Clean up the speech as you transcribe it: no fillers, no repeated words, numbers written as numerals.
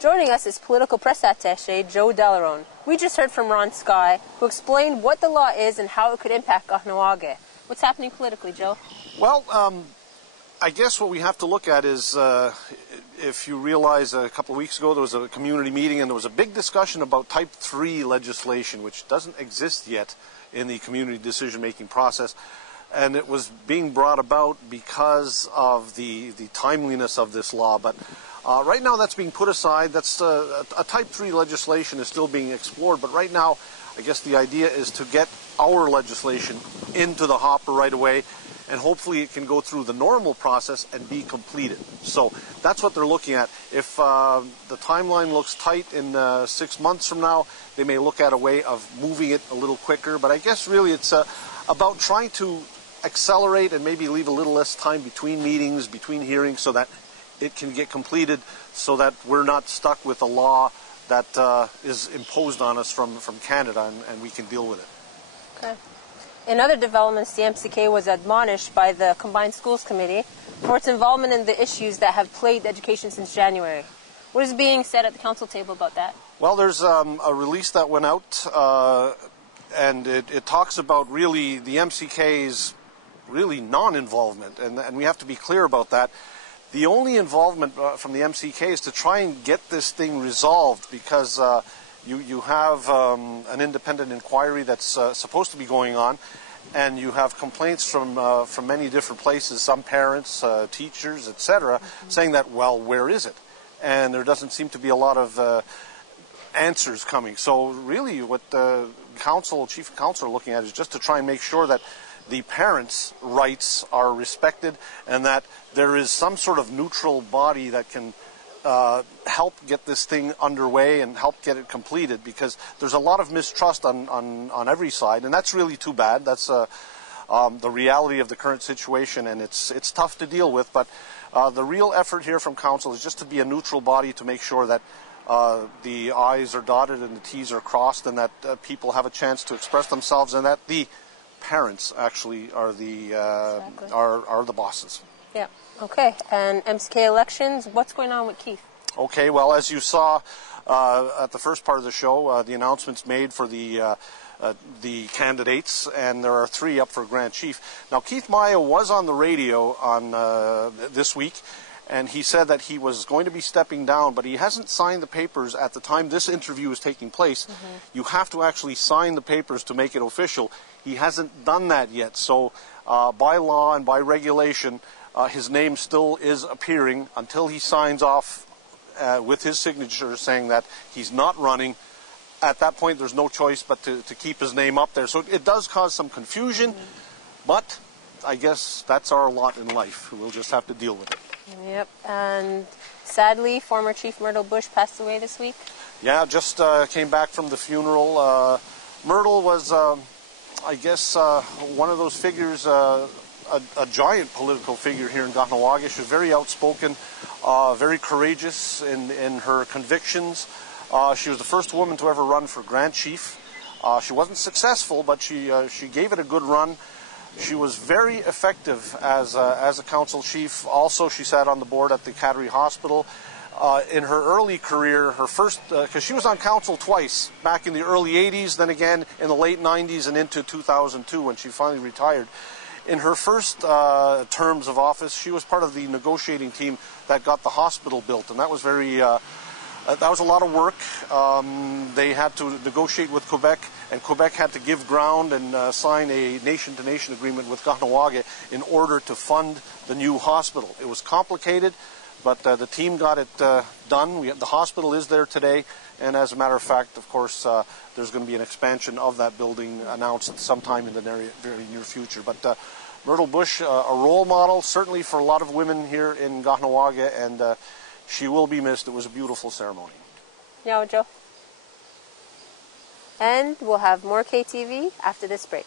Joining us is political press attaché Joe Delaronde. We just heard from Ron Skye, who explained what the law is and how it could impact Kahnawake. What's happening politically, Joe? Well, I guess what we have to look at is, if you realize a couple of weeks ago there was a community meeting and there was a big discussion about Type 3 legislation, which doesn't exist yet in the community decision-making process. And it was being brought about because of the timeliness of this law. But right now that's being put aside. That's a Type 3 legislation is still being explored. But right now, I guess the idea is to get our legislation into the hopper right away, and hopefully it can go through the normal process and be completed. So that's what they're looking at. If the timeline looks tight in 6 months from now, they may look at a way of moving it a little quicker. But I guess really it's about trying to accelerate and maybe leave a little less time between meetings, between hearings, so that it can get completed, so that we're not stuck with a law that is imposed on us from Canada, and we can deal with it. Okay. In other developments, the MCK was admonished by the Combined Schools Committee for its involvement in the issues that have plagued education since January. What is being said at the council table about that? Well, there's a release that went out, and it talks about really the MCK's really non-involvement, and we have to be clear about that. The only involvement from the MCK is to try and get this thing resolved, because you have an independent inquiry that's supposed to be going on, and you have complaints from many different places, some parents, teachers, etc., saying that, well, where is it? And there doesn't seem to be a lot of answers coming. So really what the chief council are looking at is just to try and make sure that the parents' rights are respected, and that there is some sort of neutral body that can help get this thing underway and help get it completed, because there's a lot of mistrust on every side, and that's really too bad. That's the reality of the current situation, and it's tough to deal with. But the real effort here from council is just to be a neutral body to make sure that the I's are dotted and the T's are crossed, and that people have a chance to express themselves, and that the parents actually are the exactly. are the bosses. Yeah. Okay. And MCK Elections, what's going on with Keith? Okay. Well, as you saw at the first part of the show, the announcements made for the candidates, and there are 3 up for Grand Chief. Now, Keith Maya was on the radio on this week, and he said that he was going to be stepping down, but he hasn't signed the papers at the time this interview is taking place. You have to actually sign the papers to make it official. He hasn't done that yet. So by law and by regulation, his name still is appearing until he signs off with his signature saying that he's not running. At that point, there's no choice but to keep his name up there. So it does cause some confusion, but I guess that's our lot in life. We'll just have to deal with it. Yep. And sadly, former Chief Myrtle Bush passed away this week. Yeah, just came back from the funeral. Myrtle was, I guess, one of those figures, a giant political figure here in Kahnawake. She was very outspoken, very courageous in her convictions. She was the first woman to ever run for Grand Chief. She wasn't successful, but she gave it a good run. She was very effective as a council chief. Also, she sat on the board at the Cattery Hospital. In her early career, her first, because she was on council twice, back in the early 80s, then again in the late 90s and into 2002 when she finally retired. In her first terms of office, she was part of the negotiating team that got the hospital built, and that was that was a lot of work. They had to negotiate with Quebec, and Quebec had to give ground and sign a nation-to-nation agreement with Kahnawake in order to fund the new hospital. It was complicated, but the team got it done. The hospital is there today, and as a matter of fact, of course, there's going to be an expansion of that building announced sometime in the very near future. But Myrtle Bush, a role model, certainly for a lot of women here in Kahnawake, and she will be missed. It was a beautiful ceremony. Yeah, Joe. And we'll have more KTV after this break.